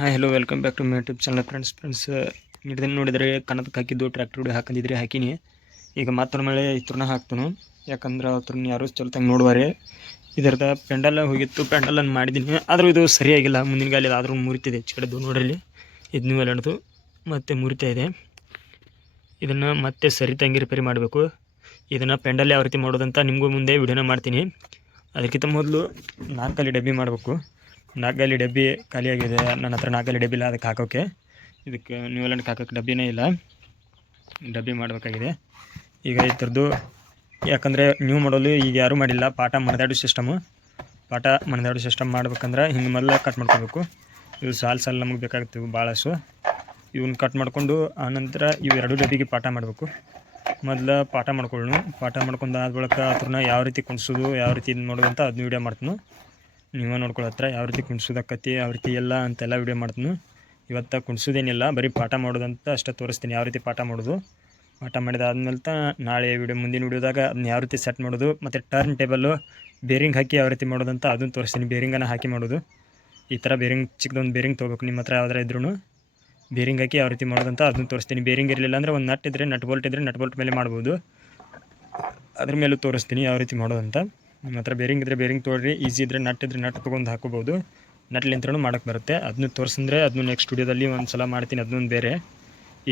Hi hello welcome back to my YouTube channel friends friends ಹಿಡಿದನ್ನು ನೋಡಿದರೆ ಕನ್ನಡಕ್ಕೆ ಹಾಕಿದ್ದು tractor ಹೊಡಿ ಹಾಕಂದಿದ್ರೆ ಹಾಕಿನಿ. ಈಗ ಮಾತ್ರ ಮೇಲೆ ಇತ್ರನ ಹಾಕ್ತನು. ಯಾಕಂದ್ರೆ ಅವ್ರನ್ನ ಯಾರು ಚಲೋತಂಗೆ ನೋಡುವಾರೆ. ಇದರದ ಪೆಂಡಲ್ ಹೋಗಿತ್ತು ಪೆಂಡಲನ್ನು ಮಾಡಿದ್ದೀನಿ ಆದರೂ ಇದು ಸರಿಯಾಗಿಲ್ಲ. ಮುಂದಿನ ಗಾಲಿ ಆದರೂ ಮುರಿತಿದೆ. ಹೆಚ್ಚು ಕಡೆದು ನೋಡ್ರಲ್ಲಿ ಇದು ನೀವು ಎಲ್ಲದು ಮತ್ತೆ ಮುರಿತಾ ಇದೆ. ಇದನ್ನು ಮತ್ತೆ ಸರಿ ತಂಗಿ ರಿಪೇರಿ ಮಾಡಬೇಕು. ಇದನ್ನು ಪೆಂಡಲ್ ಯಾವ ರೀತಿ ಮಾಡೋದಂತ ನಿಮಗೂ ಮುಂದೆ ವಿಡಿಯೋನ ಮಾಡ್ತೀನಿ. ಅದಕ್ಕಿಂತ ಮೊದಲು ನಾಲ್ಕಲ್ಲಿ ಡಬ್ಬಿ ಮಾಡಬೇಕು. ನಾಲ್ಕಲ್ಲಿ ಡಬ್ಬಿ ಖಾಲಿಯಾಗಿದೆ. ನನ್ನ ಹತ್ರ ನಾಲ್ಕಲ್ಲಿ ಡಬ್ಬಿ ಇಲ್ಲ, ಅದಕ್ಕೆ ಹಾಕೋಕ್ಕೆ ಇದಕ್ಕೆ ನ್ಯೂಲೆಂಡ್ಗೆ ಹಾಕೋಕ್ಕೆ ಡಬ್ಬಿನೇ ಇಲ್ಲ. ಡಬ್ಬಿ ಮಾಡಬೇಕಾಗಿದೆ. ಈಗ ಈ ಥರದ್ದು ಯಾಕಂದರೆ ನ್ಯೂ ಮಾಡಲು ಈಗ ಯಾರೂ ಮಾಡಿಲ್ಲ. ಪಾಠ ಮನದಾಡು ಸಿಸ್ಟಮು ಪಾಠ ಮನದಾಡು ಸಿಸ್ಟಮ್ ಮಾಡ್ಬೇಕಂದ್ರೆ ಹಿಂಗೆ ಮೊದಲ ಕಟ್ ಮಾಡ್ಕೋಬೇಕು. ಇವು ಸಾಲು ಸಾಲು ನಮಗೆ ಬೇಕಾಗುತ್ತೆ ಇವು ಭಾಳಷ್ಟು ಇವನ್ನ ಕಟ್ ಮಾಡಿಕೊಂಡು ಆನಂತರ ಇವು ಎರಡು ಡಬ್ಬಿಗೆ ಪಾಠ ಮಾಡಬೇಕು. ಮೊದಲು ಪಾಠ ಮಾಡ್ಕೊಳ್ಳೋಣ. ಪಾಠ ಮಾಡ್ಕೊಂಡು ಆದ ಬಳಿಕ ಅದ್ರನ್ನ ಯಾವ ರೀತಿ ಕುಣಿಸೋದು, ಯಾವ ರೀತಿ ಇದು ಮಾಡೋದು ಅಂತ ಅದನ್ನ ವೀಡಿಯೋ ಮಾಡ್ತೀನಿ. ನೀವೇ ನೋಡ್ಕೊಳತ್ರ ಯಾವ ರೀತಿ ಕುಣಿಸೋದಕ್ಕತ್ತಿ ಯಾವ ರೀತಿ ಎಲ್ಲ ಅಂತೆಲ್ಲ ವೀಡಿಯೋ ಮಾಡ್ತೀನಿ. ಇವತ್ತು ಕುಣಿಸೋದೇನಿಲ್ಲ, ಬರೀ ಪಾಠ ಮಾಡೋದಂತ ಅಷ್ಟೇ ತೋರಿಸ್ತೀನಿ ಯಾವ ರೀತಿ ಪಾಠ ಮಾಡೋದು. ಪಾಠ ಮಾಡಿದಾದ್ಮೇಲೆ ತಾ ನಾಳೆ ವಿಡಿಯೋ ಮುಂದಿನ ವಿಡಿಯೋದಾಗ ಅದನ್ನ ಯಾವ ರೀತಿ ಸೆಟ್ ಮಾಡೋದು, ಮತ್ತು ಟರ್ನ್ ಟೇಬಲ್ಲು ಬೇರಿಂಗ್ ಹಾಕಿ ಯಾವ ರೀತಿ ಮಾಡೋದಂತ ಅದನ್ನು ತೋರಿಸ್ತೀನಿ. ಬೇರಿಂಗನ್ನು ಹಾಕಿ ಮಾಡೋದು. ಈ ಥರ ಬೇರಿಂಗ್ ಚಿಕ್ಕದೊಂದು ಬೇರಿಂಗ್ ತೊಗೋಬೇಕು ನಿಮ್ಮ ಹತ್ರ ಯಾವ್ದಾರ ಇದ್ರೂ ಬೇರಿಂಗ್ ಹಾಕಿ ಯಾವ ರೀತಿ ಮಾಡೋದಂತ ಅದನ್ನು ತೋರಿಸ್ತೀನಿ. ಬೇರಿಂಗ್ ಇರಲಿಲ್ಲ ಅಂದರೆ ಒಂದು ನಟ್ ಇದ್ದರೆ ನಟ್ ಬೋಲ್ಟ್ ಇದ್ದರೆ ನಟ್ ಬೋಲ್ಟ್ ಮೇಲೆ ಮಾಡ್ಬೋದು. ಅದ್ರ ಮೇಲೂ ತೋರಿಸ್ತೀನಿ ಯಾವ ರೀತಿ ಮಾಡೋದಂತ. ನಿಮ್ಮ ಹತ್ರ ಬೇರಿಂಗ್ ಇದ್ದರೆ ಬೇರಿಂಗ್ ತೊಗೊಳ್ರಿ ಈಸಿ ಇದ್ರೆ ನಟ್ ಇದ್ರೆ ನಟ್ ತೊಗೊಂಡು ಹಾಕೋಬೋದು ನಟ್ಲಿಂತ್ರನೂ ಮಾಡೋಕ್ಕೆ ಬರುತ್ತೆ. ಅದನ್ನು ತೋರಿಸಿದ್ರೆ ಅದನ್ನು ನೆಕ್ಸ್ಟ್ ವಿಡಿಯೋದಲ್ಲಿ ಒಂದು ಸಲ ಮಾಡ್ತೀನಿ ಅದನ್ನೊಂದು ಬೇರೆ.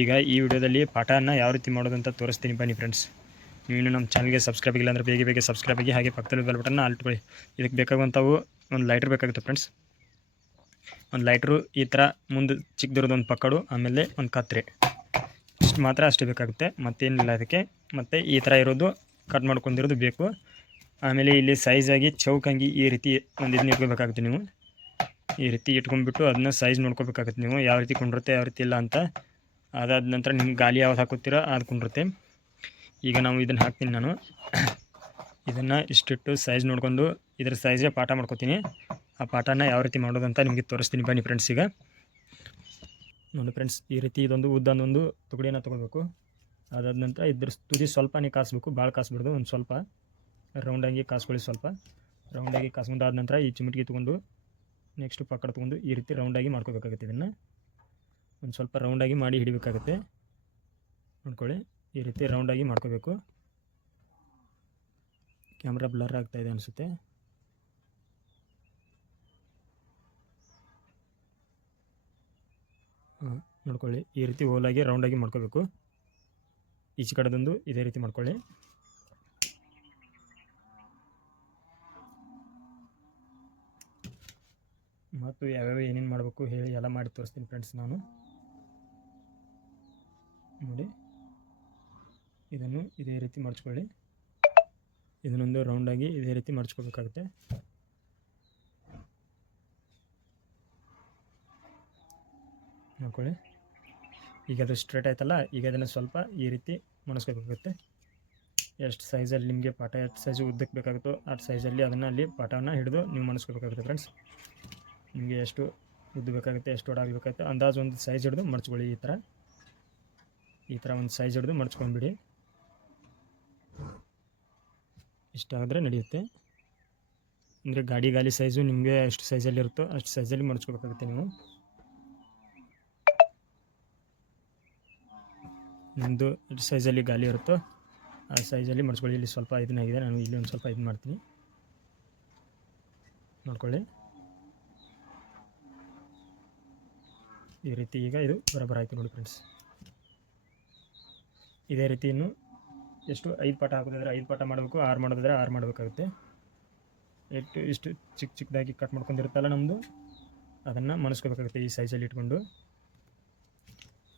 ಈಗ ಈ ವಿಡಿಯೋದಲ್ಲಿ ಪಾಠನ ಯಾವ ರೀತಿ ಮಾಡೋದಂತ ತೋರಿಸ್ತೀನಿ ಬನ್ನಿ ಫ್ರೆಂಡ್ಸ್ ನೀವು ನಮ್ಮ ಚಾನಲ್ಗೆ ಸಬ್ಸ್ಕ್ರೈಬ್ ಆಗಿಲ್ಲ ಅಂದರೆ ಬೇಗ ಬೇಗ ಸಬ್ಸ್ಕ್ರೈಬ್ ಆಗಿ ಹಾಗೆ ಪಕ್ಕದಲ್ಲಿ ಬೆಲ್ ಬಟನ್ನ ಅಲ್ಟ್ಕೊಳ್ಳಿ ಇದಕ್ಕೆ ಬೇಕಾಗುವಂಥವು ಒಂದು ಲೈಟ್ರ್ ಬೇಕಾಗುತ್ತೆ ಫ್ರೆಂಡ್ಸ್ ಒಂದು ಲೈಟ್ರು ಈ ಥರ ಮುಂದೆ ಚಿಕ್ಕದಿರೋದು ಒಂದು ಪಕ್ಕಡು, ಆಮೇಲೆ ಒಂದು ಕತ್ರೆ. ಇಷ್ಟು ಮಾತ್ರ ಅಷ್ಟೇ ಬೇಕಾಗುತ್ತೆ. ಮತ್ತೇನಿಲ್ಲ ಅದಕ್ಕೆ ಮತ್ತು ಈ ಥರ ಇರೋದು ಕಟ್ ಮಾಡ್ಕೊಂಡಿರೋದು ಬೇಕು. ಆಮೇಲೆ ಇಲ್ಲಿ ಸೈಜಾಗಿ ಚೌಕಂಗಿ ಈ ರೀತಿ ಒಂದು ಇದನ್ನ ಇಟ್ಕೋಬೇಕಾಗುತ್ತೆ ನೀವು. ಈ ರೀತಿ ಇಟ್ಕೊಂಡ್ಬಿಟ್ಟು ಅದನ್ನ ಸೈಜ್ ನೋಡ್ಕೋಬೇಕಾಗುತ್ತೆ ನೀವು. ಯಾವ ರೀತಿ ಕೊಂಡಿರುತ್ತೆ, ಯಾವ ರೀತಿ ಇಲ್ಲ ಅಂತ ಅದಾದ ನಂತರ ನಿಮ್ಗೆ ಗಾಲಿ ಯಾವ್ದು ಹಾಕೋತೀರೋ ಅದು ಕೊಂಡಿರುತ್ತೆ. ಈಗ ನಾವು ಇದನ್ನು ಹಾಕ್ತೀನಿ ನಾನು. ಇದನ್ನು ಇಷ್ಟಿಟ್ಟು ಸೈಜ್ ನೋಡ್ಕೊಂಡು ಇದರ ಸೈಜೇ ಪಾಠ ಮಾಡ್ಕೋತೀನಿ. ಆ ಪಾಠನ ಯಾವ ರೀತಿ ಮಾಡೋದಂತ ನಿಮಗೆ ತೋರಿಸ್ತೀನಿ. ಬನ್ನಿ ಫ್ರೆಂಡ್ಸ್ ಈಗ. ನೋಡಿ ಫ್ರೆಂಡ್ಸ್ ಈ ರೀತಿ ಇದೊಂದು ಉದ್ದನೊಂದು ತುಗಡಿಯನ್ನು ತೊಗೊಳ್ಬೇಕು. ಅದಾದ ನಂತರ ಇದ್ರ ತುದಿ ಸ್ವಲ್ಪನೇ ಕಾಸ್ಬೇಕು. ಭಾಳ ಕಾಸ್ಬಿಡ್ದು ಒಂದು ಸ್ವಲ್ಪ. ರೌಂಡಾಗಿ ಕಾಸ್ಕೊಳ್ಳಿ ಸ್ವಲ್ಪ. ರೌಂಡಾಗಿ ಕಾಸ್ಕೊಂಡು ಆದ ನಂತರ ಈ ಚಿಮಟಿಗೆ ತೊಗೊಂಡು ನೆಕ್ಸ್ಟ್ ಪಕ್ಕಡ ತೊಗೊಂಡು ಈ ರೀತಿ ರೌಂಡಾಗಿ ಮಾಡ್ಕೋಬೇಕಾಗುತ್ತೆ ಇದನ್ನು. ಒಂದು ಸ್ವಲ್ಪ ರೌಂಡಾಗಿ ಮಾಡಿ ಹಿಡಿಬೇಕಾಗುತ್ತೆ. ನೋಡ್ಕೊಳ್ಳಿ, ಈ ರೀತಿ ರೌಂಡಾಗಿ ಮಾಡ್ಕೋಬೇಕು. ಕ್ಯಾಮ್ರಾ ಬ್ಲರ್ ಆಗ್ತಾ ಇದೆ ಅನಿಸುತ್ತೆ. ಹಾಂ, ನೋಡ್ಕೊಳ್ಳಿ, ಈ ರೀತಿ ಓಲಾಗಿ ರೌಂಡಾಗಿ ಮಾಡ್ಕೋಬೇಕು. ಈಚೆ ಕಡೆದೊಂದು ಇದೇ ರೀತಿ ಮಾಡ್ಕೊಳ್ಳಿ. ಮತ್ತು ಯಾವ್ಯಾವ ಏನೇನು ಮಾಡಬೇಕು ಹೇಳಿ ಎಲ್ಲ ಮಾಡಿ ತೋರಿಸ್ತೀನಿ ಫ್ರೆಂಡ್ಸ್ ನಾನು. ನೋಡಿ. ಇದನ್ನು ಇದೇ ರೀತಿ ಮಡಚ್ಕೊಳ್ಳಿ ಇದನ್ನೊಂದು ರೌಂಡಾಗಿ ಇದೇ ರೀತಿ ಮಡಚ್ಕೋಬೇಕಾಗುತ್ತೆ ನೋಡ್ಕೊಳ್ಳಿ. ಈಗ ಅದು ಸ್ಟ್ರೇಟ್ ಆಯ್ತಲ್ಲ, ಈಗ ಅದನ್ನು ಸ್ವಲ್ಪ ಈ ರೀತಿ ಮಣಿಸ್ಕೋಬೇಕಾಗುತ್ತೆ ಎಷ್ಟು ಸೈಜಲ್ಲಿ ನಿಮಗೆ ಪಾಠ, ಎಷ್ಟು ಸೈಜ್ ಉದ್ದಕ್ಕೆ ಬೇಕಾಗುತ್ತೋ ಅಷ್ಟು ಸೈಜಲ್ಲಿ ಅದನ್ನು ಅಲ್ಲಿ ಪಾಠವನ್ನು ಹಿಡಿದು ನೀವು ಮಣಿಸ್ಕೋಬೇಕಾಗುತ್ತೆ ಫ್ರೆಂಡ್ಸ್ ನಿಮಗೆ ಎಷ್ಟು ಉದ್ದ ಬೇಕಾಗುತ್ತೆ, ಎಷ್ಟು ಓಡಾಗಬೇಕಾಗುತ್ತೆ ಅಂದಾಜು ಒಂದು ಸೈಜ್ ಹಿಡಿದು ಮಡ್ಚ್ಕೊಳ್ಳಿ ಈ ಥರ. ಈ ಥರ ಒಂದು ಸೈಜ್ ಹಿಡಿದು ಮಡ್ಚ್ಕೊಂಡ್ಬಿಡಿ. ಇಷ್ಟಾದರೆ ನಡೆಯುತ್ತೆ. ಅಂದರೆ ಗಾಡಿ ಗಾಲಿ ಸೈಜು ನಿಮಗೆ ಎಷ್ಟು ಸೈಜಲ್ಲಿ ಇರುತ್ತೋ ಅಷ್ಟು ಸೈಜಲ್ಲಿ ಮಡ್ಚ್ಕೋಬೇಕಾಗುತ್ತೆ ನೀವು. ನಿಮ್ಮದು ಎಷ್ಟು ಸೈಜಲ್ಲಿ ಗಾಲಿ ಇರುತ್ತೋ ಆ ಸೈಜಲ್ಲಿ ಮಡ್ಚ್ಕೊಳ್ಳಿ. ಇಲ್ಲಿ ಸ್ವಲ್ಪ ಇದನ್ನಾಗಿದೆ ನಾನು ಇಲ್ಲಿ ಒಂದು ಸ್ವಲ್ಪ ಇದು ಮಾಡ್ತೀನಿ. ನೋಡ್ಕೊಳ್ಳಿ. ಈ ರೀತಿ ಈಗ ಇದು ಬರಬರ ಆಯಿತು ನೋಡಿ ಫ್ರೆಂಡ್ಸ್ ಇದೇ ರೀತಿ ಇನ್ನು ಎಷ್ಟು ಐದು ಪಾಠ ಹಾಕೋದಾದ್ರೆ ಐದು ಪಾಠ ಮಾಡಬೇಕು, ಆರು ಮಾಡೋದಾದ್ರೆ ಆರು ಮಾಡಬೇಕಾಗುತ್ತೆ. ಎಷ್ಟು, ಇಷ್ಟು ಚಿಕ್ಕ ಚಿಕ್ಕದಾಗಿ ಕಟ್ ಮಾಡ್ಕೊಂಡಿರುತ್ತಲ್ಲ ನಮ್ಮದು ಅದನ್ನು ಮನಸ್ಕೋಬೇಕಾಗುತ್ತೆ ಈ ಸೈಜಲ್ಲಿ ಇಟ್ಕೊಂಡು.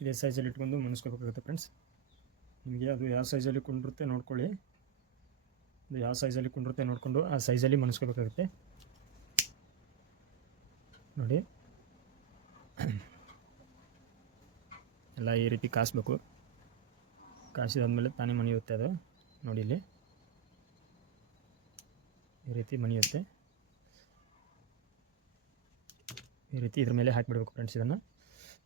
ಇದೇ ಸೈಜಲ್ಲಿ ಇಟ್ಕೊಂಡು ಮನಸ್ಕೋಬೇಕಾಗುತ್ತೆ ಫ್ರೆಂಡ್ಸ್ ನಿಮಗೆ ಅದು ಯಾವ ಸೈಜಲ್ಲಿ ಕೊಂಡಿರುತ್ತೆ ನೋಡ್ಕೊಳ್ಳಿ. ಅದು ಯಾವ ಸೈಜಲ್ಲಿ ಕೊಂಡಿರುತ್ತೆ ನೋಡಿಕೊಂಡು ಆ ಸೈಜಲ್ಲಿ ಮನಸ್ಕೋಬೇಕಾಗುತ್ತೆ. ನೋಡಿ. ಎಲ್ಲ ಈ ರೀತಿ ಕಾಯಿಸ್ಬೇಕು ಕಾಯಿಸಿದಾದ್ಮೇಲೆ ತಾನೇ ಮಣಿಯುತ್ತೆ ಅದು. ನೋಡಿ ಇಲ್ಲಿ. ಈ ರೀತಿ ಮಣಿಯುತ್ತೆ. ಈ ರೀತಿ ಇದ್ರ ಮೇಲೆ ಹಾಕಿಬಿಡ್ಬೇಕು ಫ್ರೆಂಡ್ಸ್ ಇದನ್ನು.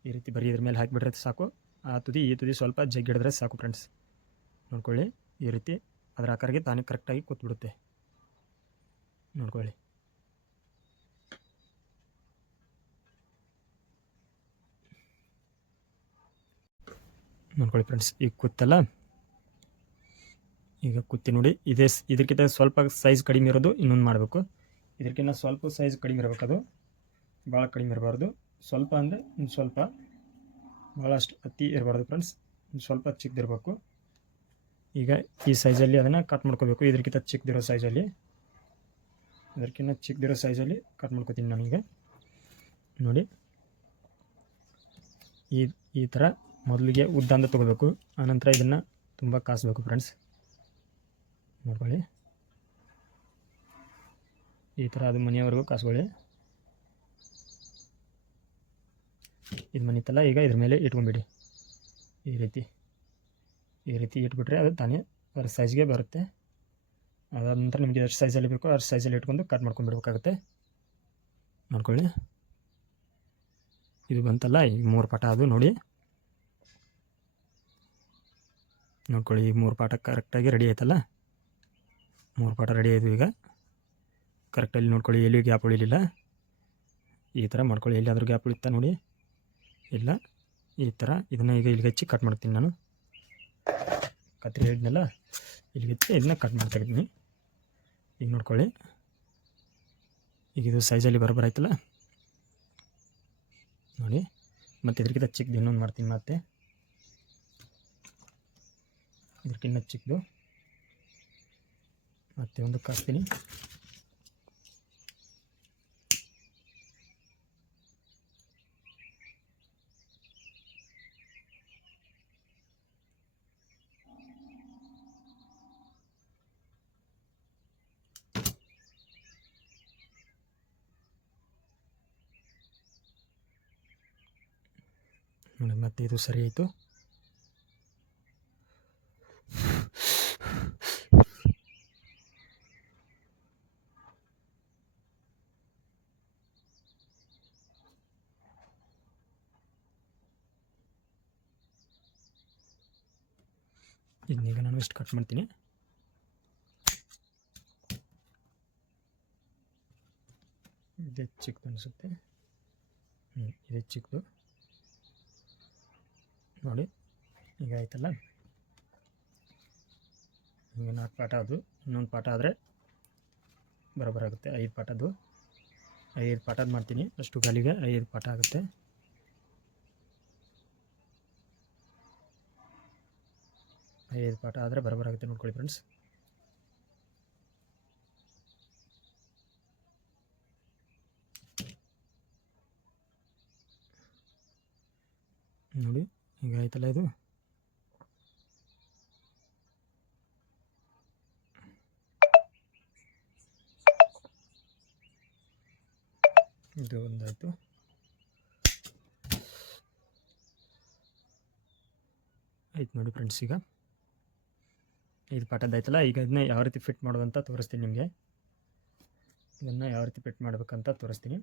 ಈ ರೀತಿ ಬರೀ ಇದ್ರ ಮೇಲೆ ಹಾಕಿಬಿಟ್ರೆ ಸಾಕು. ಆ ತುದಿ, ಈ ತುದಿ ಸ್ವಲ್ಪ ಜಗ್ಗಿ ಹಿಡಿದ್ರೆ ಸಾಕು ಫ್ರೆಂಡ್ಸ್ ನೋಡ್ಕೊಳ್ಳಿ. ಈ ರೀತಿ ಅದರ ಆಕಾರಕ್ಕೆ ತಾನೇ ಕರೆಕ್ಟಾಗಿ ಕೂತ್ಬಿಡುತ್ತೆ. ನೋಡ್ಕೊಳ್ಳಿ. ನೋಡ್ಕೊಳ್ಳಿ ಫ್ರೆಂಡ್ಸ್ ಈಗ ಕೂತಲ್ಲ? ಈಗ ಕೂತಿ ನೋಡಿ, ಇದೇ ಇದಕ್ಕಿಂತ ಸ್ವಲ್ಪ ಸೈಜ್ ಕಡಿಮೆ ಇರೋದು ಇನ್ನೊಂದು ಮಾಡಬೇಕು. ಇದಕ್ಕಿಂತ ಸ್ವಲ್ಪ ಸೈಜ್ ಕಡಿಮೆ ಇರಬೇಕು ಅದು ಭಾಳ ಕಡಿಮೆ ಇರಬಾರ್ದು. ಸ್ವಲ್ಪ ಅಂದರೆ ಒಂದು ಸ್ವಲ್ಪ ಭಾಳಷ್ಟು ಅತಿ ಇರಬಾರ್ದು ಫ್ರೆಂಡ್ಸ್ ಒಂದು ಸ್ವಲ್ಪ ಚಿಕ್ಕದಿರಬೇಕು ಈಗ ಈ ಸೈಜಲ್ಲಿ ಅದನ್ನು ಕಟ್ ಮಾಡ್ಕೋಬೇಕು. ಇದಕ್ಕಿಂತ ಚಿಕ್ಕದಿರೋ ಸೈಜಲ್ಲಿ ಇದಕ್ಕಿಂತ ಚಿಕ್ಕದಿರೋ ಸೈಜಲ್ಲಿ ಕಟ್ ಮಾಡ್ಕೋತೀನಿ ನಾನೀಗ. ನೋಡಿ, ಈ ಈ ಥರ ಮೊದಲಿಗೆ ಉದ್ದ ಅಂತ ತೊಗೋಬೇಕು, ಆನಂತರ ಇದನ್ನು ತುಂಬ ಕಾಸಬೇಕು ಫ್ರೆಂಡ್ಸ್ ನೋಡ್ಕೊಳ್ಳಿ. ಈ ಥರ ಅದು ಮನೆಯವರೆಗೂ ಕಾಸ್ಕೊಳ್ಳಿ. ಇದು ಮನಿತಲ್ಲ ಈಗ ಇದ್ರ ಮೇಲೆ ಇಟ್ಕೊಂಬಿಡಿ ಈ ರೀತಿ ಈ ರೀತಿ ಇಟ್ಬಿಟ್ರೆ ಅದು ತಾನೇ ಅದರ ಸೈಜ್ಗೆ ಬರುತ್ತೆ. ಅದಾದ ನಂತರ ನಿಮಗೆ ಎಷ್ಟು ಸೈಜಲ್ಲಿ ಬೇಕೋ ಅಷ್ಟು ಸೈಜಲ್ಲಿ ಇಟ್ಕೊಂಡು ಕಟ್ ಮಾಡ್ಕೊಂಡ್ಬಿಡ್ಬೇಕಾಗುತ್ತೆ ನೋಡ್ಕೊಳ್ಳಿ. ಇದು ಬಂತಲ್ಲ, ಈ ಮೂರು ಪಟ ಅದು ನೋಡಿ. ನೋಡ್ಕೊಳ್ಳಿ, ಈ ಮೂರು ಪಾಠ ಕರೆಕ್ಟಾಗಿ ರೆಡಿ ಆಯ್ತಲ್ಲ? ಮೂರು ಪಾಠ ರೆಡಿ ಆಯಿತು ಈಗ. ಕರೆಕ್ಟಲ್ಲಿ ನೋಡ್ಕೊಳ್ಳಿ, ಎಲ್ಲಿ ಗ್ಯಾಪ್ ಉಳಿಲಿಲ್ಲ ಈ ಥರ ಮಾಡ್ಕೊಳ್ಳಿ, ಎಲ್ಲಿಯಾದರೂ ಗ್ಯಾಪ್ ಉಳಿತಾ ನೋಡಿ? ಇಲ್ಲ, ಈ ಥರ. ಇದನ್ನು ಈಗ ಇಲ್ಲಿಗೆ ಹಚ್ಚಿ ಕಟ್ ಮಾಡ್ತೀನಿ ನಾನು. ಕತ್ರಿ ಹೇಳಿದ್ನಲ್ಲ, ಇಲ್ಲಿಗೆ ಹಚ್ಚಿ ಇದನ್ನ ಕಟ್ ಮಾಡ್ತಾ ಇದ್ದೀನಿ. ಈಗ ನೋಡ್ಕೊಳ್ಳಿ. ಈಗ ಇದು ಸೈಜಲ್ಲಿ ಬರೋಬ್ಬರ ನೋಡಿ, ಮತ್ತು ಇದಕ್ಕಿಂತ ಚಿಕ್ಕದು ಇನ್ನೊಂದು ಮಾಡ್ತೀನಿ ಮತ್ತೆ. ಇದಕ್ಕಿಂತ ಚಿಕ್ಕದು ಮತ್ತೆ ಒಂದು ಹಾಕ್ತೀನಿ ನೋಡಿ ಮತ್ತೆ ಇದು ಸರಿ ಆಯಿತು. ಇದನ್ನೀಗ ನಾನು ಇಷ್ಟು ಕಟ್ ಮಾಡ್ತೀನಿ. ಇದೇ ಚಿಕ್ಕದು ಅನಿಸುತ್ತೆ. ಹ್ಞೂ ಇದೇ ಚಿಕ್ಕದು ನೋಡಿ, ಈಗ ಆಯ್ತಲ್ಲ? ಈಗ ನಾಲ್ಕು ಪಾಠ ಅದು, ಇನ್ನೊಂದು ಪಾಠ ಆದರೆ ಬರೋಬ್ಬರಾಗುತ್ತೆ ಐದು ಪಾಠದ್ದು. ಐದು ಪಾಠದ್ದು ಮಾಡ್ತೀನಿ. ಅಷ್ಟು ಗಾಲಿಗೆ ಐದು ಪಾಠ ಆಗುತ್ತೆ. ಐದು ಪಾಠ ಆದರೆ ಬರೋಬರಾಗುತ್ತೆ ನೋಡ್ಕೊಳ್ಳಿ ಫ್ರೆಂಡ್ಸ್ ನೋಡಿ, ಈಗ ಆಯ್ತಲ್ಲ ಇದು? ಇದು ಒಂದಾಯಿತು. ಆಯ್ತು ನೋಡಿ ಫ್ರೆಂಡ್ಸ್ ಈಗ. ಇದು ಪಾಠದ್ದಾಯ್ತಲ್ಲ ಈಗ ಇದನ್ನ ಯಾವ ರೀತಿ ಫಿಟ್ ಮಾಡೋದು ಅಂತ ತೋರಿಸ್ತೀನಿ ನಿಮಗೆ. ಇದನ್ನು ಯಾವ ರೀತಿ ಫಿಟ್ ಮಾಡಬೇಕಂತ ತೋರಿಸ್ತೀನಿ.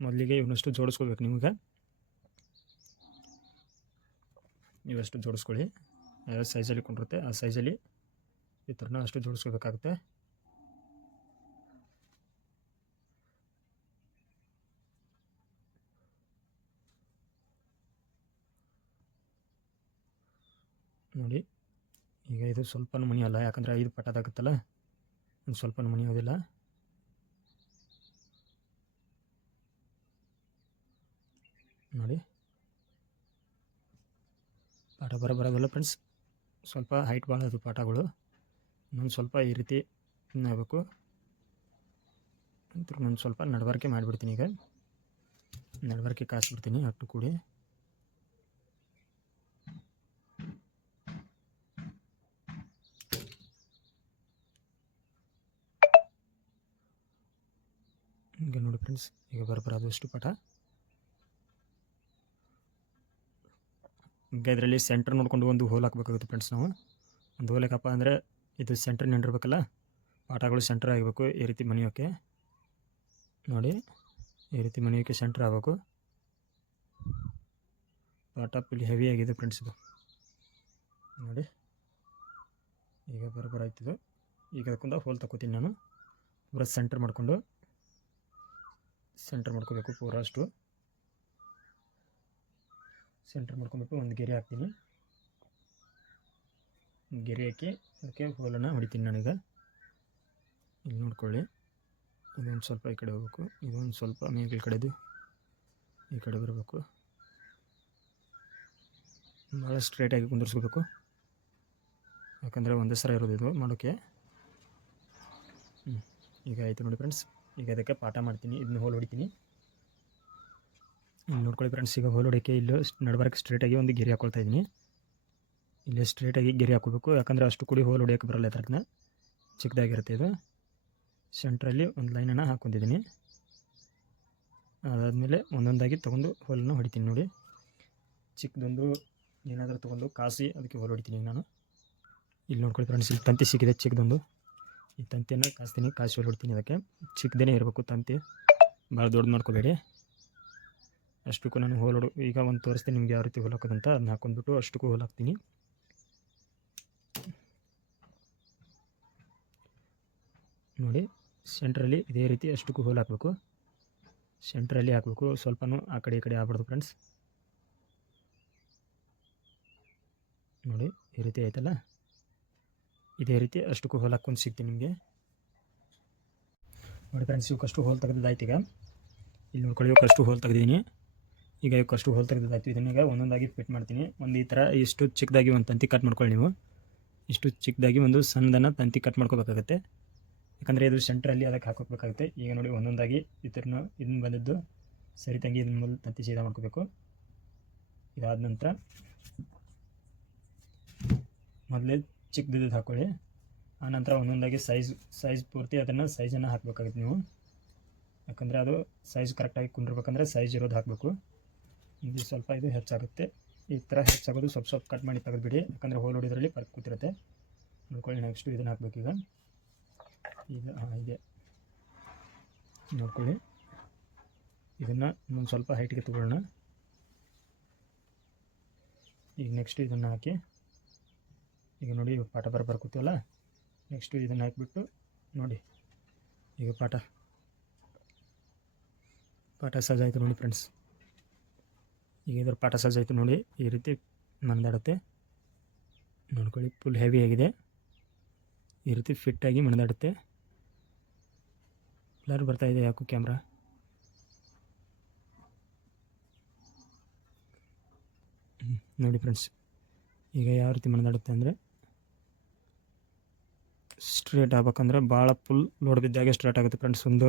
ಮೊದಲಿಗೆ ಇವನಷ್ಟು ಜೋಡಿಸ್ಕೊಬೇಕು ನಿಮಗೆ. ಇವಷ್ಟು ಜೋಡಿಸ್ಕೊಳ್ಳಿ. ಯಾವ ಸೈಜಲ್ಲಿ ಕೊಂಡಿರುತ್ತೆ, ಆ ಸೈಜಲ್ಲಿ ಈ ಥರನ ಅಷ್ಟು ಜೋಡಿಸ್ಕೋಬೇಕಾಗುತ್ತೆ ನೋಡಿ ಈಗ ಇದು ಸ್ವಲ್ಪ ಮನಿ ಅಲ್ಲ ಯಾಕಂದರೆ ಐದು ಪಟ್ಟದಾಗುತ್ತಲ್ಲ ಒಂದು ಸ್ವಲ್ಪ ಮನಿ ಆಗೋದಿಲ್ಲ ನೋಡಿ. ಪಾಠ ಬರ ಬರೋದಿಲ್ಲ ಫ್ರೆಂಡ್ಸ್ ಸ್ವಲ್ಪ ಹೈಟ್ ಭಾಳ ಅದು ಪಾಠಗಳು. ಇನ್ನೊಂದು ಸ್ವಲ್ಪ ಈ ರೀತಿ ಆಗಬೇಕು ಒಂದು ಸ್ವಲ್ಪ ನಡವರಿಕೆ ಮಾಡಿಬಿಡ್ತೀನಿ ಈಗ. ನಡವರಿಕೆ ಕಾಯಿಸ್ಬಿಡ್ತೀನಿ ಅಟ್ಟು ಕೂಡಿ ಈಗ ನೋಡಿ ಫ್ರೆಂಡ್ಸ್ ಈಗ ಬರಬರೋದು ಅಷ್ಟು ಪಾಠ. ಈಗ ಇದರಲ್ಲಿ ಸೆಂಟರ್ ನೋಡ್ಕೊಂಡು ಒಂದು ಹೋಲ್ ಹಾಕಬೇಕಾಗುತ್ತೆ ಫ್ರೆಂಡ್ಸ್ ನಾವು. ಒಂದು ಹೋಲ್ ಹಾಕಪ್ಪ ಅಂದರೆ ಇದು ಸೆಂಟ್ರ್ ನಿಂಡಿರ್ಬೇಕಲ್ಲ, ಪಾಠಗಳು ಸೆಂಟ್ರ್ ಆಗಬೇಕು, ಈ ರೀತಿ ಮನೆಯೋಕೆ ನೋಡಿ, ಈ ರೀತಿ ಮನೆಯೋಕೆ ಸೆಂಟ್ರ್ ಆಗಬೇಕು. ಪಾಠ ಫುಲ್ ಹೆವಿ ಆಗಿದೆ ಫ್ರೆಂಡ್ಸ್ ಇದು. ನೋಡಿ, ಈಗ ಬರೋಬ್ಬರ ಆಯ್ತಿದು ಈಗ ಅದಕ್ಕೊಂದು ಹೋಲ್ ತಗೋತೀನಿ ನಾನು. ಪೂರ ಸೆಂಟರ್ ಮಾಡಿಕೊಂಡು. ಸೆಂಟರ್ ಮಾಡ್ಕೋಬೇಕು ಪೂರ ಅಷ್ಟು ಸೆಂಟರ್ ಮಾಡ್ಕೊಬೇಕು, ಒಂದು ಗೆರೆ ಹಾಕ್ತೀನಿ. ಗೆರೆ ಹಾಕಿ, ಅದಕ್ಕೆ ಹೋಲನ್ನು ಹೊಡಿತೀನಿ ನಾನೀಗ. ಇಲ್ಲಿ ನೋಡ್ಕೊಳ್ಳಿ. ಇದೊಂದು ಸ್ವಲ್ಪ ಈ ಕಡೆ ಹೋಗ್ಬೇಕು. ಇದೊಂದು ಸ್ವಲ್ಪ ಮೇಲ್ ಕಡೆದು ಈ ಕಡೆ ಬರಬೇಕು. ಭಾಳ ಸ್ಟ್ರೇಟಾಗಿ ಕುಂದಿರ್ಸ್ಕೋಬೇಕು. ಯಾಕಂದರೆ ಒಂದೇ ಸರ ಇರೋದು ಇದು ಮಾಡೋಕ್ಕೆ. ಈಗ ಆಯಿತು ನೋಡಿ ಫ್ರೆಂಡ್ಸ್ ಈಗ ಅದಕ್ಕೆ ಪಾಠ ಮಾಡ್ತೀನಿ ಇದನ್ನ ಹೋಲ್ ಹೊಡಿತೀನಿ. ನೋಡ್ಕೊಳ್ಳಿ ಫ್ರೆಂಡ್ಸ್ ಈಗ ಹೋಲ್ ಹೊಡಿಕೆ ಇಲ್ಲಿ ನಡ್ಬಾರಕ್ಕೆ ಸ್ಟ್ರೇಟಾಗಿ ಒಂದು ಗೆರೆ ಹಾಕೊಳ್ತಾ ಇದ್ದೀನಿ. ಇಲ್ಲಿ ಸ್ಟ್ರೇಟಾಗಿ ಗೆರೆ ಹಾಕೋಬೇಕು, ಯಾಕಂದರೆ ಅಷ್ಟು ಕೂಡಿ ಹೋಲ್ ಹೊಡಿಯೋಕ್ಕೆ ಬರಲ್ಲ ಅದನ್ನ ಚಿಕ್ಕದಾಗಿರುತ್ತೆ ಇದು. ಸೆಂಟ್ರಲ್ಲಿ ಒಂದು ಲೈನನ್ನು ಹಾಕೊಂಡಿದ್ದೀನಿ. ಅದಾದಮೇಲೆ ಒಂದೊಂದಾಗಿ ತೊಗೊಂಡು ಹೋಲನ್ನು ಹೊಡಿತೀನಿ ನೋಡಿ. ಚಿಕ್ಕದೊಂದು ಏನಾದರೂ ತೊಗೊಂಡು ಕಾಸಿ ಅದಕ್ಕೆ ಹೋಲ್ ಹೊಡಿತೀನಿ ನಾನು. ಇಲ್ಲಿ ನೋಡ್ಕೊಳ್ಳಿ ಫ್ರೆಂಡ್ಸ್ ಇಲ್ಲಿ ತಂತಿ ಸಿಕ್ಕಿದೆ ಚಿಕ್ಕದೊಂದು. ಈ ತಂತಿಯನ್ನು ಕಾಸ್ತೀನಿ ಕಾಸಿ ಹೊಡ್ತೀನಿ ಅದಕ್ಕೆ. ಚಿಕ್ಕದೇ ಇರಬೇಕು ತಂತಿ. ಭಾಳ ದೊಡ್ಡ ಮಾಡ್ಕೋಬೇಡಿ. ಅಷ್ಟಕ್ಕೂ ನಾನು ಹೋಲ್ ಹೊಡು ಈಗ ಒಂದು ತೋರಿಸ್ತೀನಿ ನಿಮ್ಗೆ ಯಾವ ರೀತಿ ಹೋಲ್ ಹಾಕೋದಂತ. ಅದನ್ನ ಹಾಕೊಂಡ್ಬಿಟ್ಟು ಅಷ್ಟಕ್ಕೂ ಹಾಕ್ತೀನಿ. ನೋಡಿ, ಸೆಂಟ್ರಲ್ಲಿ ಇದೇ ರೀತಿ ಅಷ್ಟಕ್ಕೂ ಹೋಲ್ ಹಾಕಬೇಕು. ಸೆಂಟ್ರಲ್ಲಿ ಹಾಕಬೇಕು. ಸ್ವಲ್ಪನೂ ಆ ಕಡೆ ಈ ಕಡೆ ಆಗ್ಬಾರ್ದು ಫ್ರೆಂಡ್ಸ್. ನೋಡಿ, ಈ ರೀತಿ ಆಯ್ತಲ್ಲ? ಇದೇ ರೀತಿ ಅಷ್ಟಕ್ಕೂ ಹೋಲ್ ಹಾಕೊಂಡು ಸಿಗ್ತೀನಿ ನಿಮಗೆ. ನೋಡಿ ಫ್ರೆಂಡ್ಸ್ ಇವಕ್ಕಷ್ಟು ಹೋಲ್ ತೆಗೆದಾಯ್ತು ಈಗ. ಇಲ್ಲಿ ನೋಡ್ಕೊಳ್ಳಿ ಇವಕ್ಕಷ್ಟು ಹೋಲ್ ತೆಗೆದಿದ್ದೀನಿ. ಈಗ ಇವಕ್ಕಷ್ಟು ಹೋಲ್ ತೆಗೆದಾಯ್ತು ಇದನ್ನೀಗ ಒಂದೊಂದಾಗಿ ಫಿಟ್ ಮಾಡ್ತೀನಿ. ಒಂದು ಈ ಥರ ಇಷ್ಟು ಚಿಕ್ಕದಾಗಿ ಒಂದು ತಂತಿ ಕಟ್ ಮಾಡ್ಕೊಳ್ಳಿ ನೀವು. ಇಷ್ಟು ಚಿಕ್ಕದಾಗಿ ಒಂದು ಸಣ್ಣದನ್ನು ತಂತಿ ಕಟ್ ಮಾಡ್ಕೋಬೇಕಾಗತ್ತೆ. ಯಾಕಂದರೆ ಇದು ಸೆಂಟ್ರಲ್ಲಿ ಅದಕ್ಕೆ ಹಾಕೋಬೇಕಾಗುತ್ತೆ. ಈಗ ನೋಡಿ ಒಂದೊಂದಾಗಿ ಥರ ಇದನ್ನ ಬಂದಿದ್ದು ಸರಿ ತಂಗಿ ಇದನ್ನ ಮೊದಲು ತಂತಿ ಸೀದಾ ಮಾಡ್ಕೋಬೇಕು. ಇದಾದ ನಂತರ ಮೊದಲೇ ಚಿಕ್ಕದಿದ್ದು ಹಾಕ್ಕೊಳ್ಳಿ ಆನಂತರ ಒಂದೊಂದಾಗಿ ಸೈಜ್ ಸೈಜ್ ಪೂರ್ತಿ ಅದನ್ನು ಸೈಜನ್ನು ಹಾಕಬೇಕಾಗುತ್ತೆ ನೀವು. ಯಾಕಂದರೆ ಅದು ಸೈಜ್ ಕರೆಕ್ಟಾಗಿ ಕುಂಡಿರ್ಬೇಕಂದ್ರೆ ಸೈಜ್ ಇರೋದು ಹಾಕಬೇಕು. ಇದು ಸ್ವಲ್ಪ ಇದು ಹೆಚ್ಚಾಗುತ್ತೆ. ಈ ಥರ ಹೆಚ್ಚಾಗೋದು ಸ್ವಲ್ಪ ಸ್ವಲ್ಪ ಕಟ್ ಮಾಡಿ ತೆಗೆದುಬಿಡಿ ಯಾಕಂದರೆ ಹೋಲ್ ಹೊಡಿದ್ರಲ್ಲಿ ಪರ್ಕ್ ಕೂತಿರುತ್ತೆ. ನೋಡ್ಕೊಳ್ಳಿ ನೆಕ್ಸ್ಟು ಇದನ್ನು ಹಾಕಬೇಕು ಈಗ ಹಾಂ ಇದೆ. ನೋಡ್ಕೊಳ್ಳಿ. ಇದನ್ನು ಇನ್ನೊಂದು ಸ್ವಲ್ಪ ಹೈಟ್ಗೆ ತಗೊಳ್ಳೋಣ. ಈಗ ನೆಕ್ಸ್ಟ್ ಇದನ್ನು ಹಾಕಿ. ಈಗ ನೋಡಿ ಪಾಠ ಬರ ಬರ್ಕೋತೀವಲ್ಲ? ನೆಕ್ಸ್ಟು ಇದನ್ನು ಹಾಕಿಬಿಟ್ಟು ನೋಡಿ. ಈಗ ಪಾಠ. ಪಾಠ ಸಜ್ಜಾಯಿತು ನೋಡಿ ಫ್ರೆಂಡ್ಸ್ ಈಗ ಇದ್ರ ಪಾಠ ಸಜ್ಜಾಯಿತು ನೋಡಿ. ಈ ರೀತಿ ಮನದಾಡುತ್ತೆ. ನೋಡ್ಕೊಳ್ಳಿ ಫುಲ್ ಹೆವಿ ಆಗಿದೆ. ಈ ರೀತಿ ಫಿಟ್ಟಾಗಿ ಮನದಾಡುತ್ತೆ. ಬ್ಲರ್ ಬರ್ತಾ ಇದೆ ಯಾಕೋ ಕ್ಯಾಮ್ರಾ ನೋಡಿ ಫ್ರೆಂಡ್ಸ್ ಈಗ ಯಾವ ರೀತಿ ಮನದಾಡುತ್ತೆ ಅಂದರೆ ಸ್ಟ್ರೇಟ್ ಆಗ್ಬೇಕಂದ್ರೆ ಭಾಳ ಫುಲ್ ಲೋಡ್ ಬಿದ್ದಾಗೆ ಸ್ಟ್ರೇಟ್ ಆಗುತ್ತೆ ಫ್ರೆಂಡ್ಸ್ ಒಂದು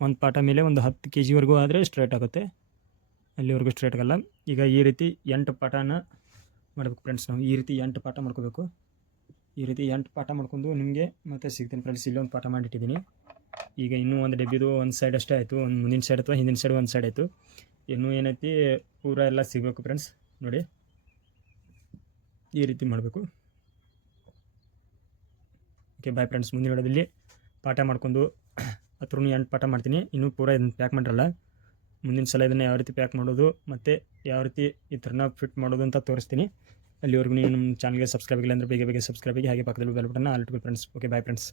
ಒಂದು ಪಾಠ ಮೇಲೆ ಒಂದು ಹತ್ತು ಕೆ ಜಿವರೆಗೂ ಆದರೆ ಸ್ಟ್ರೇಟ್ ಆಗುತ್ತೆ. ಅಲ್ಲಿವರೆಗೂ ಸ್ಟ್ರೇಟ್ ಆಗಲ್ಲ. ಈಗ ಈ ರೀತಿ ಎಂಟು ಪಾಠನ ಮಾಡಬೇಕು ಫ್ರೆಂಡ್ಸ್ ನಾವು. ಈ ರೀತಿ ಎಂಟು ಪಾಠ ಮಾಡ್ಕೋಬೇಕು. ಈ ರೀತಿ ಎಂಟು ಪಾಠ ಮಾಡ್ಕೊಂಡು ನಿಮಗೆ ಮತ್ತೆ ಸಿಗ್ತೀನಿ ಫ್ರೆಂಡ್ಸ್ ಇಲ್ಲೊಂದು ಪಾಠ ಮಾಡಿಟ್ಟಿದ್ದೀನಿ. ಈಗ ಇನ್ನೂ ಒಂದು ಡಬ್ಬಿದು ಒಂದು ಸೈಡ್ ಅಷ್ಟೇ ಆಯಿತು. ಒಂದು ಮುಂದಿನ ಸೈಡ್ ಅಥವಾ ಹಿಂದಿನ ಸೈಡ್ ಒಂದು ಸೈಡ್ ಆಯಿತು. ಇನ್ನೂ ಏನೈತಿ ಪೂರ ಎಲ್ಲ ಸಿಗಬೇಕು ಫ್ರೆಂಡ್ಸ್ ನೋಡಿ. ಈ ರೀತಿ ಮಾಡಬೇಕು. ಓಕೆ ಬಾಯ್ ಫ್ರೆಂಡ್ಸ್ ಮುಂದಿನ ವಿಡಿಯೋದಲ್ಲಿ ಪಾಠ ಮಾಡ್ಕೊಂಡು ಹತ್ರ ಎಂಟು ಪಾಠ ಮಾಡ್ತೀನಿ. ಇನ್ನೂ ಪೂರ ಇದನ್ನು ಪ್ಯಾಕ್ ಮಾಡಿರಲ್ಲ. ಮುಂದಿನ ಸಲ ಇದನ್ನು ಯಾವ ರೀತಿ ಪ್ಯಾಕ್ ಮಾಡೋದು ಮತ್ತು ಯಾವ ರೀತಿ ಈ ಥರನ ಫಿಟ್ ಮಾಡೋದು ಅಂತ ತೋರಿಸ್ತೀನಿ. ಅಲ್ಲಿವರೆಗೂ ನೀವು ನಮ್ಮ ಚಾನಲ್ಗೆ ಸಬ್ಸ್ಕ್ರೈಬ್ ಆಗಿಲ್ಲ ಅಂದರೆ ಬೇಗ ಬೇಗ ಸಬ್ಸ್ಕ್ರೈಬ್ ಆಗಿ ಹಾಗೆ ಪಕ್ಕದಲ್ಲಿ ಬೆಲ್ ಬಟನ್ನ all friends okay bye friends